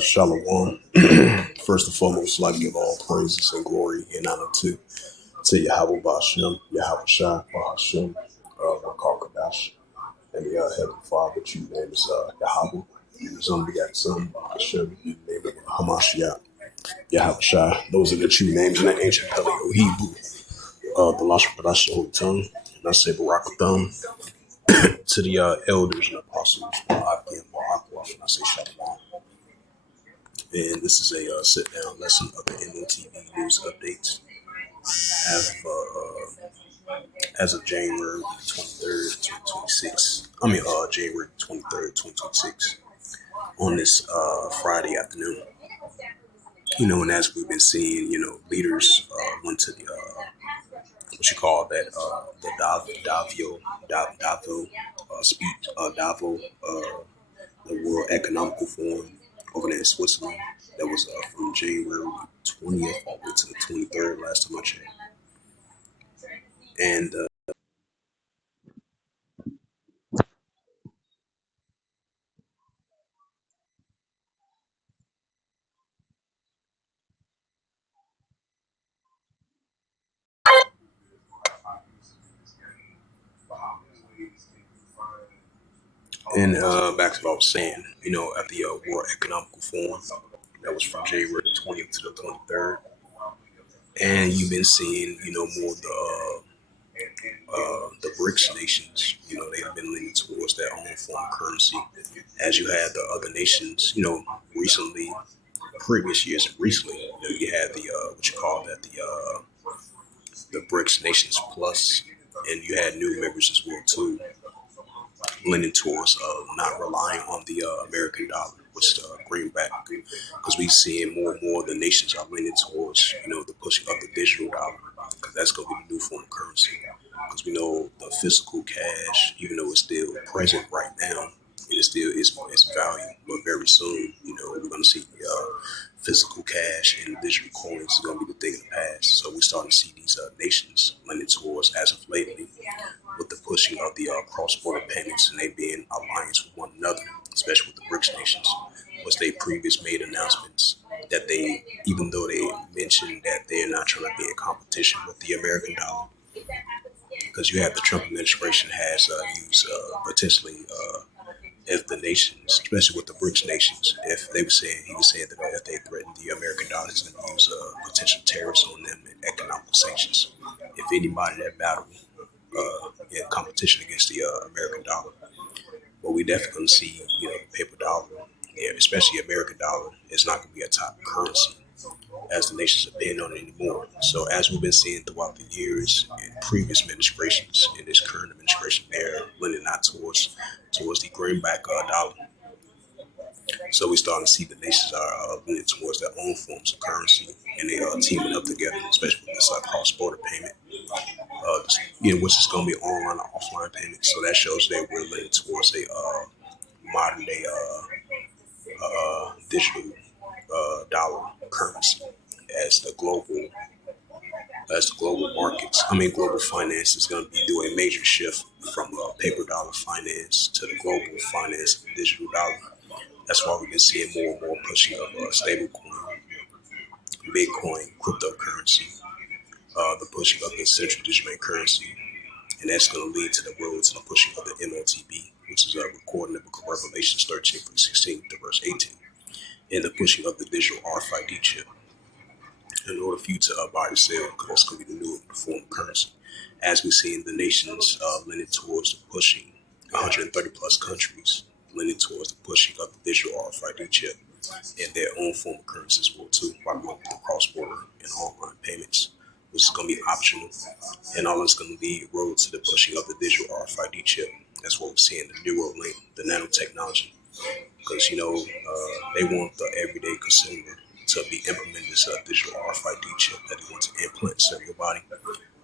Shalom. First and foremost, I'd like to give all praises and glory and honor to Yahweh Bashem, Yahweh Shai, Bahashem, Rakar Kadash, and the Heavenly Father, which you name is Yahweh, his unbegotten Son, Bahashem, you name it Hamashiach, Yahweh Shai. Those are the true names in the ancient Paleo Hebrew, the Lashon Kadash, the Holy Tongue, and I say Barakatham to the elders and apostles, Ba'akim, Ba'akwaf, and I say Shalom. And this is a sit-down lesson of the M.O.T.B news updates as of January 23rd, 2026. January 23rd, 2026 on this Friday afternoon. And as we've been seeing, leaders went to the, what you call that, the Davio speech, Davo, the World Economical Forum over there in Switzerland. That was from January 20th all the way to the 23rd last time I checked. And back to what I was saying, at the World Economical Forum, that was from January 20th to the 23rd. And you've been seeing, more of the BRICS nations, they have been leaning towards their own form of currency. As you had the other nations, recently, previous years, and recently, you had the, what you call that, the BRICS nations plus, and you had new members as well, too, leaning towards not relying on the American dollar, which is the greenback, because we seeing more and more of the nations are leaning towards, the pushing of the digital dollar, because that's going to be the new form of currency. Because we know the physical cash, even though it's still present right now, it still is its value. But very soon, we're going to see physical cash and digital coins is going to be the thing of the past. So we're starting to see these nations leaning towards, as of lately, with the pushing of the cross-border payments and they being alliance with one another, especially with the BRICS nations, which they previous made announcements that they, even though they mentioned that they're not trying to be in competition with the American dollar, because you have the Trump administration has used potentially if the nations, especially with the BRICS nations, if they were saying, he was saying that if they threaten the American dollar, he's going to use potential tariffs on them and economic sanctions. If anybody that battle in competition against the American dollar, but we definitely going to see, the paper dollar, especially American dollar, is not going to be a top currency as the nations depend on it anymore. So as we've been seeing throughout the years in previous administrations, in this current administration, they're leaning not towards the greenback dollar. So we're starting to see the nations are leaning towards their own forms of currency, and they are teaming up together, especially with this cross-border payment, which is going to be online or offline payment. So that shows that we're leaning towards a modern day digital dollar currency as the global markets. Global finance is going to be doing a major shift from paper dollar finance to the global finance of digital dollar. That's why we've been seeing more and more pushing of stablecoin, Bitcoin, cryptocurrency, the pushing of the central digital currency, and that's going to lead to the road to the pushing of the M.O.T.B, which is recording the book of Revelations 13 from 16 to verse 18, and the pushing of the digital RFID chip in order for you to buy or sell, because that's going to be the new form of currency. As we see in the nations leaning towards the pushing, 130 plus countries leaning towards the pushing of the digital RFID chip and their own form of currency as well too, by going with the cross-border and online payments, which is going to be optional, and all it's going to lead road to the pushing of the digital RFID chip. That's what we're seeing, the Neuralink, the nanotechnology, because they want the everyday consumer to be implementing this digital RFID chip that they want to implant inside your body.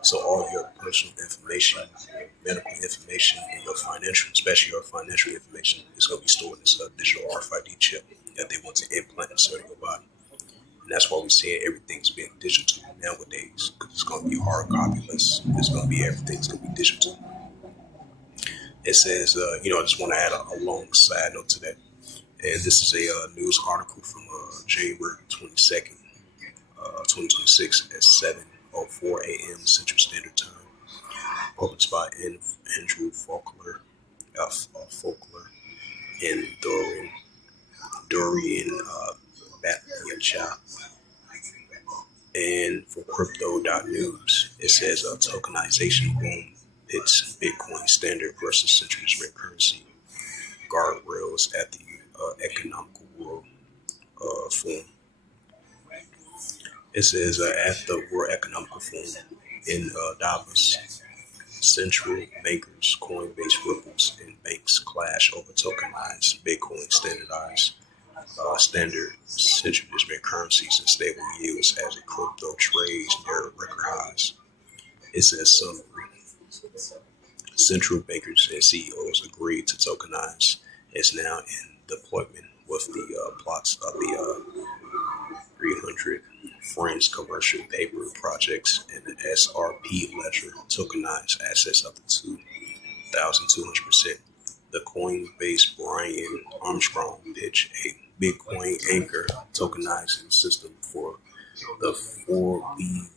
So all your personal information, medical information, and your financial, especially your financial information, is going to be stored in this digital RFID chip that they want to implant inside your body. And that's why we're seeing everything's being digital nowadays, because it's going to be hard copyless. It's going to be everything's going to be digital. It says, I just want to add a long side note to that. And this is a news article from January 22nd, 2026 at 7:04 a.m. Central Standard Time, published by Andrew Faulkner and Dorian Batyacha. And for crypto.news, it says tokenization boom pits Bitcoin standard versus central bank currency guardrails at the Economical World Forum. It says at the World Economical Forum in Davos, central bankers, Coinbase, Ripples, and banks clash over tokenized Bitcoin standard central bank currencies and stable yields as a crypto trades near record highs. It says some central bankers and CEOs agreed to tokenize. It's now in deployment with the plots of the 300 French commercial paper projects and the SRP ledger tokenized assets up to 2,200%. The Coinbase Brian Armstrong pitched a Bitcoin anchor tokenizing system for the 4B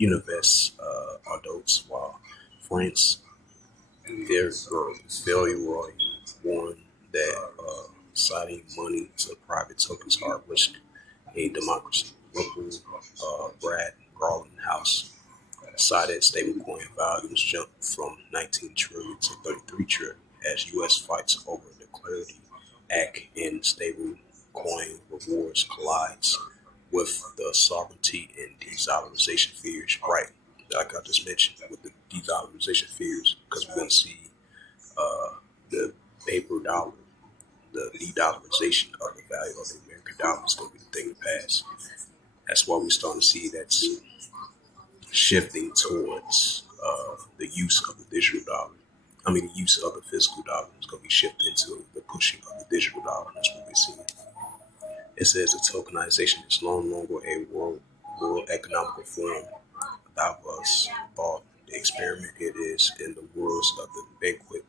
Univest adults, while France Villeroy warned that citing money to private tokens are risk a democracy. Local Brad Garland House cited stablecoin values jumped from 19 trillion to 33 trillion as U.S. fights over the Clarity Act and stablecoin rewards collides with the sovereignty and de-dollarization fears. Right, like I just mentioned, with the de-dollarization fears, because we're going to see the paper dollar, the de-dollarization of the value of the American dollar is going to be the thing to pass. That's why we're starting to see that's shifting towards the use of the digital dollar. I mean, the use of the physical dollar is going to be shifted to the pushing of the digital dollar. That's what we're seeing. It says the tokenization is no longer a world economical forum. Davos thought the experiment it is in the worlds of the banquet.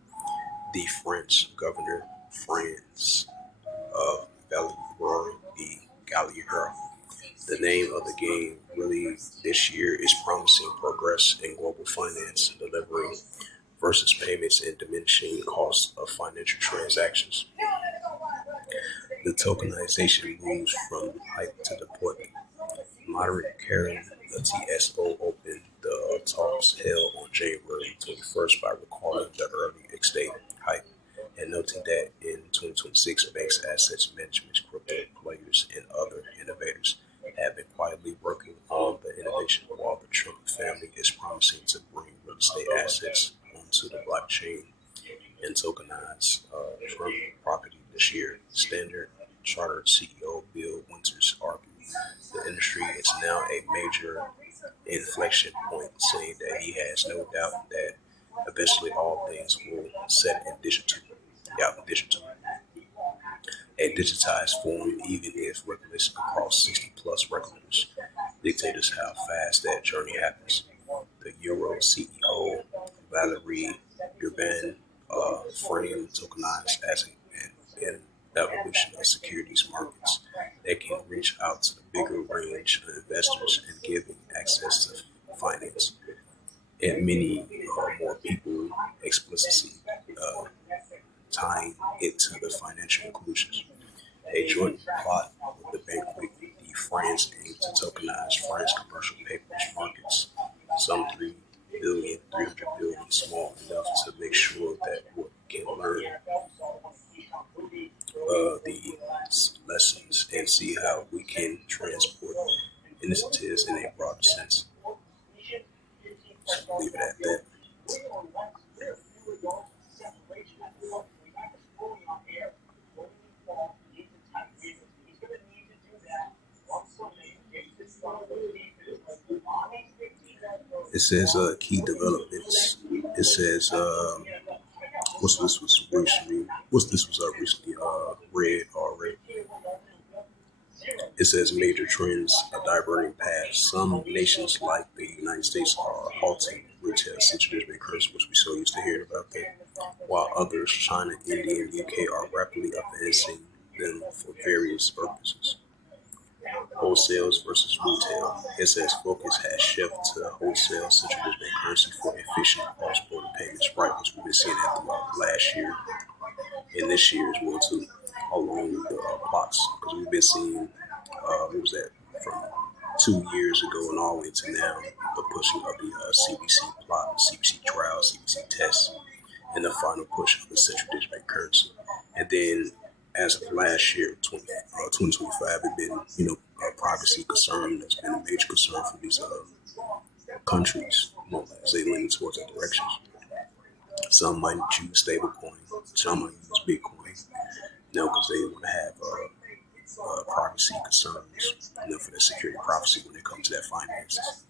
The French governor, France of Valerie de Gallagher. The name of the game really this year is promising progress in global finance, delivery versus payments and diminishing costs of financial transactions. The tokenization moves from hype to deployment. Moderate Karen, the TSO, opened the talks held on January 21st by recalling the early estate hype and noting that in 2026, banks, assets management, crypto players, and other innovators have been quietly working on the innovation while the Trump family is promising to bring real estate assets onto the blockchain and tokenize Trump property this year. Standard Chartered CEO Bill Winters argued the industry is now a major inflection point, saying that he has no doubt that eventually all things will set in digital, a digitized form, even if regulation across 60 plus regulators dictators how fast that journey happens. The Euro CEO Valerie Urban framed tokenized as an evolution of securities markets that can reach out to the bigger range of investors and giving access to finance and many more people explicitly uh, tying it to the financial inclusions. A joint plot with the bank with the France aim to tokenize France commercial papers markets, some 300 billion, small enough to make sure that we can learn the lessons and see how we can transport initiatives in a broader sense. Leave it at that. It says key developments. It says what's this was recently read already. It says major trends are diverting paths. Some nations, like the United States, are halting retail centralism and currency, which we so used to hear about that, while others, China, India, and UK, are rapidly advancing them for various purposes. Wholesales versus retail. It says focus has shifted to wholesale centralism and currency for efficient cross-border payments, right? Which we've been seeing that throughout last year and this year as well too, along with the plots, because we've been seeing what was that from 2 years ago and all the way to now, the pushing of the CBC plot, CBC trial, CBC test, and the final push of the central digital currency. And then as of last year, 2025, it's been, privacy concern that's been a major concern for these countries, as they lean towards that direction. Some might choose stablecoin, some might use Bitcoin, because they want to have privacy concerns, for their security privacy when it comes to their finances.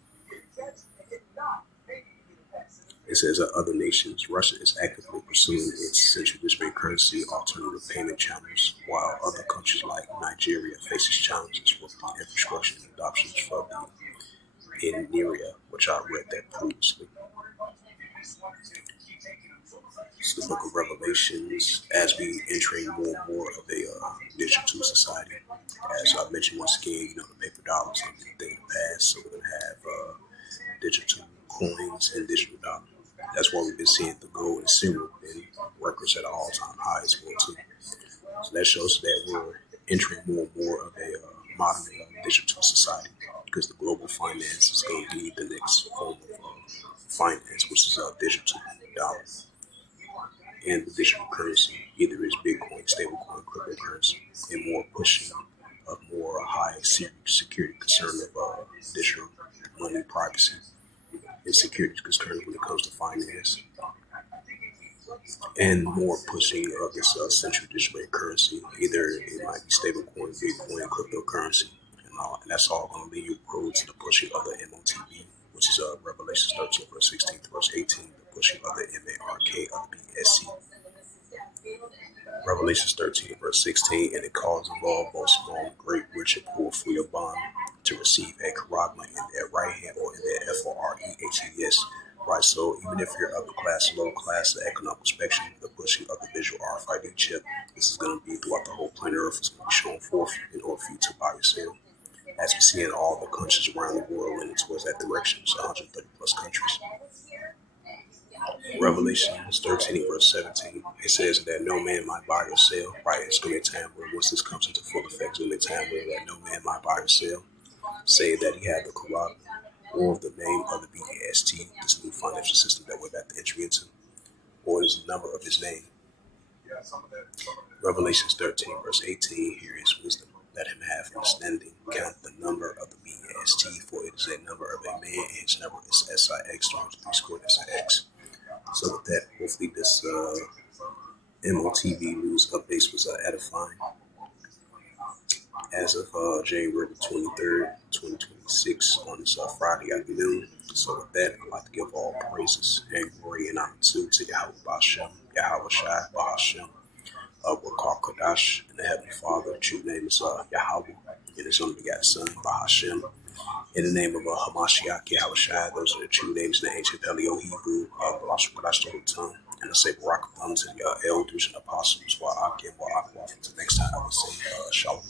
It says that other nations, Russia is actively pursuing its central digital currency alternative payment channels, while other countries like Nigeria faces challenges with the infrastructure and adoptions for the Nigeria, which I read that previously. It's the book of Revelations as we entering more and more of a digital society. As I mentioned once again, the paper dollars are the thing of the past, so we're going to have digital coins and digital dollars. That's why we've been seeing the gold and silver and records at an all-time high as well too. So that shows that we're entering more and more of a modern digital society, because the global finance is going to be the next form of finance, which is digital dollars and the digital currency. Either is Bitcoin, stablecoin, cryptocurrency, and more pushing of more high security concern of digital money privacy and security concerns when it comes to finance, and more pushing of this central digital currency. Either it might be stablecoin, Bitcoin, cryptocurrency, and that's all going to lead you to the pushing of the M.O.T.B, which is Revelation 13, verse 16 to verse 18, the pushing of the M.A.R.K of the BSC. Revelation 13, verse 16, and it calls the law both small and great, rich and poor, for your bond to receive a charagma in their right hand or in their FOREHES. Right, so even if you're upper class, lower class, the economic spectrum, the pushing of the visual RFID chip, this is going to be throughout the whole planet Earth. It's going to be shown forth in order for you to buy or sell. As we see in all the countries around the world leaning towards that direction, it's 130 plus countries. Revelation 13, verse 17, it says that no man might buy or sell. Right, it's going to be a time where once this comes into full effect, it's going to be a time where that no man might buy or sell, say that he had the Quran or the name of the BAST, this new financial system that we're about to enter into, or is the number of his name. Revelation 13, verse 18, here is wisdom. Let him have understanding. Count the number of the BAST, for it is a number of a man, and his number is SIX, 3 squared SIX. So with that, hopefully this M.O.T.B news updates was edifying. As of January 23rd, 2026, on this Friday afternoon. So with that, I'd like to give all praises and glory and honor to Yahweh Bashem, Yahweh Shai, Bahashem, Wakar Kodash, and the Heavenly Father. True name is Yahweh, and His only begotten Son, Bahashem. In the name of Hamashiach, Yahweh Shai, those are the true names in the ancient Paleo Hebrew, Balash Kodash, the whole tongue. And I say Barak to the elders and apostles, Wa'ak and Wa'ak. Until next time, I will say Shalom.